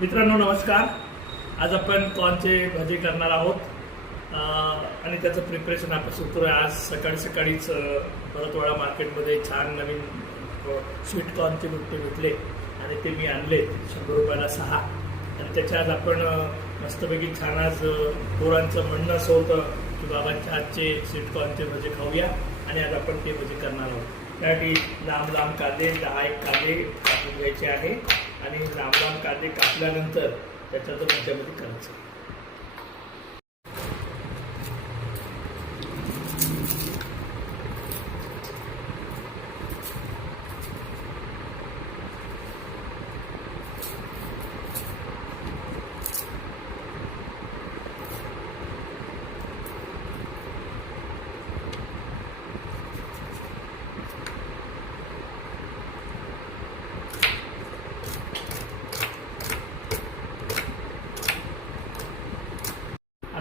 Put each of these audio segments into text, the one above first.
मित्रांनो नमस्कार. आज आपण कॉर्नचे भजे करणार आहोत. आणि त्याचं प्रिपरेशन आपण सुरू आहे आज सकाळी सकाळीच परतवाडा मार्केटमध्ये छान नवीन स्वीट कॉर्नचे गुट्टे भेटले. आणि ते मी आणले शंभर रुपयाला सहा. आणि त्याच्या आज आपण मस्तपैकी छान आज पोरांचं म्हणणं असं होतं की बाबांच्या आजचे स्वीट कॉर्नचे भजे खाऊया. आणि आज आपण ते भजे करणार आहोत. त्यासाठी लांब लांब कांदे दहा एक कांदे कापून घ्यायचे आहे. आणि लांब लांब कांदे कापल्यानंतर त्याच्यातून त्याच्यामध्ये करायचं.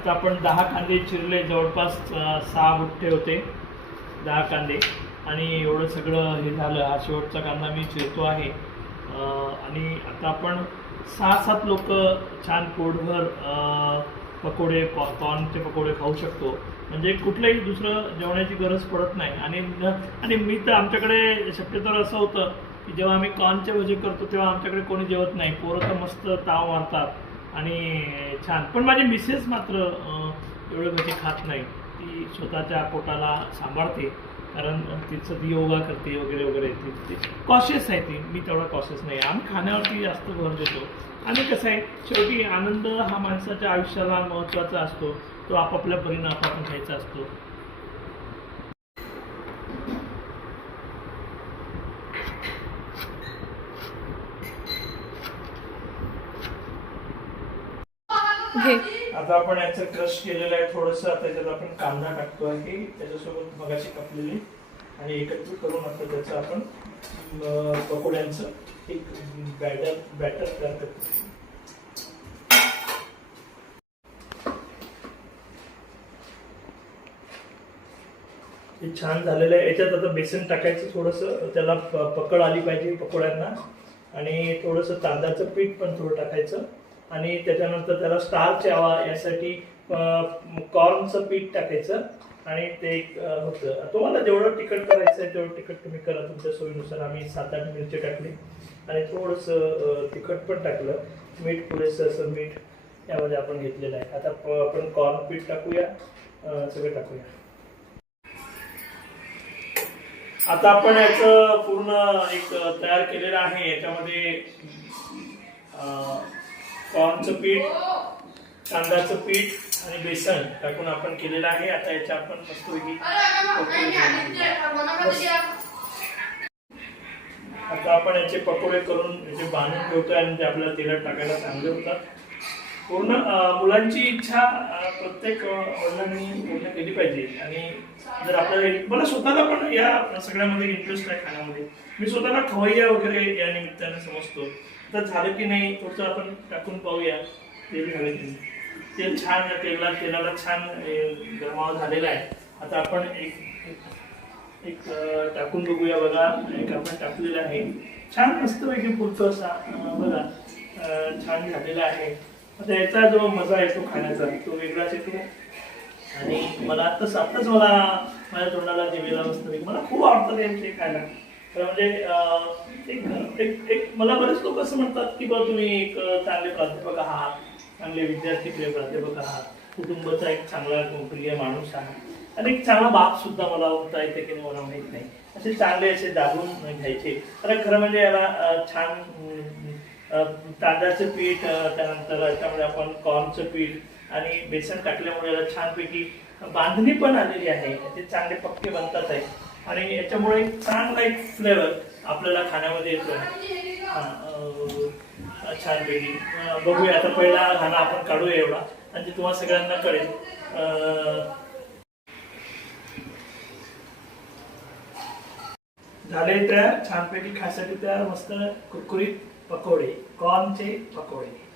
आता आपण दहा कांदे चिरले जवळपास सहा बुट्टे होते दहा कांदे. आणि एवढं सगळं हे झालं हा शेवटचा कांदा मी चिरतो आहे. आणि आता आपण सहा सात लोक छान पोटभर पकोडे पॉ कॉर्नचे पकोडे खाऊ शकतो. म्हणजे कुठलंही दुसरं जेवणाची गरज पडत नाही. आणि आणि मी तर आमच्याकडे शक्यतो असं होतं की जेव्हा आम्ही कॉर्नचे भजे करतो तेव्हा आमच्याकडे कोणी जेवत नाही. पोरं तर मस्त ताव मारतात. आणि छान. पण माझी मिसेस मात्र एवढं म्हणजे खात नाही. ती स्वतःच्या पोटाला सांभाळते. कारण तिचं ती योगा करते वगैरे वगैरे. ती ती कॉशियस आहे ती. मी तेवढा कॉशियस नाही. आम्ही खाण्यावरती जास्त भर देतो. आणि कसं आहे शेवटी आनंद हा माणसाच्या आयुष्याला महत्त्वाचा असतो. तो आपापल्या परीनं आपण घ्यायचा असतो. घे आता आपण याचं क्रश केलेलं आहे थोडंसं. आता त्याच्यात आपण कांदा टाकतो आहे त्याच्यासोबत मगाशी कापलेली. आणि एकत्र करून आता त्याचं आपण पकोड्यांचं एक बॅटर बॅटर तयार करतो. हे छान झालेलं आहे. याच्यात आता बेसन टाकायचं थोडंसं. त्याला पकड आली पाहिजे पकोड्यांना. आणि थोडंसं तांदळाचं पीठ पण थोडं टाकायचं. आणि त्याच्यानंतर त्याला स्टार्च यावा यासाठी कॉर्नचं पीठ टाकायचं आणि ते एक होतं. तुम्हाला जेवढं तिखट करायचं आहे तेवढं तिखट तुम्ही करा. तुमच्या सोयीनुसार आम्ही सात आठ मिरची टाकली आणि थोडंसं तिखट पण टाकलं. मीठ पुरेसं असं मीठ यामध्ये आपण घेतलेलं आहे. आता आपण कॉर्न पीठ टाकूया. सगळं टाकूया. आता आपण याचं पूर्ण एक तयार केलेलं आहे. याच्यामध्ये कॉर्नचं पीठ कांद्याचं पीठ आणि बेसन टाकून आपण केलेलं आहे. आता याच्या आपण मस्तपैकी पकोडे आता आपण याचे पकोडे करून याचे बांधून ठेवतोय आणि ते आपल्याला तेलात टाकायला चांगले होतात पूर्ण मुलांची इच्छा प्रत्येक वडिलांनी पूर्ण केली पाहिजे. आणि जर आपल्याला मला स्वतःला पण या सगळ्यामध्ये इंटरेस्ट आहे खाण्यामध्ये. मी स्वतःला खवय्या वगैरे या निमित्ताने समजतो. तर झालं की नाही थोडंसं आपण टाकून पाहूया. तेल घालायचं की तेल छान तेला तेलाला छान गरमावा झालेला आहे. आता आपण एक एक- टाकून बघूया बघा. एक आपण टाकलेलं आहे. छान मस्तपैकी फुलतो असा बघा छान झालेला आहे. आता याचा जो मजा येतो खाण्याचा तो वेगळाच येतो आणि मला आत्ताच आत्ताच मला माझ्या तोंडाला दिवेला बसतं मला खूप आवडतं त्यांचे खायला. तर म्हणजे एक एक एक मला बरेच लोक असं म्हणतात की बा तुम्ही एक चांगले प्राध्यापक आहात चांगले विद्यार्थी प्रिय प्राध्यापक आहात कुटुंबाचा एक चांगला प्रिय माणूस आहात. आणि एक चांगला बाप सुद्धा मला होता येते की नाही मला माहीत नाही. असे चांगले असे दाबून घ्यायचे. तर खरं म्हणजे याला छान तांदळाचं पीठ त्यानंतर याच्यामध्ये आपण कॉर्नचं पीठ आणि बेसन टाकल्यामुळे याला छानपैकी बांधणी पण आलेली आहे. ते चांगले पक्के बनतात आहे. आणि याच्यामुळे एक चांगला एक फ्लेवर आपल्याला खाण्यामध्ये येतो छानपैकी. बघूया आता पहिला खाना आपण काढूया एवढा. आणि ते तुम्हाला सगळ्यांना कळेल. अं, झाले तयार. छानपैकी खायसाठी तयार. मस्त कुरकुरीत. पकोडे कॉर्नचे पकोडे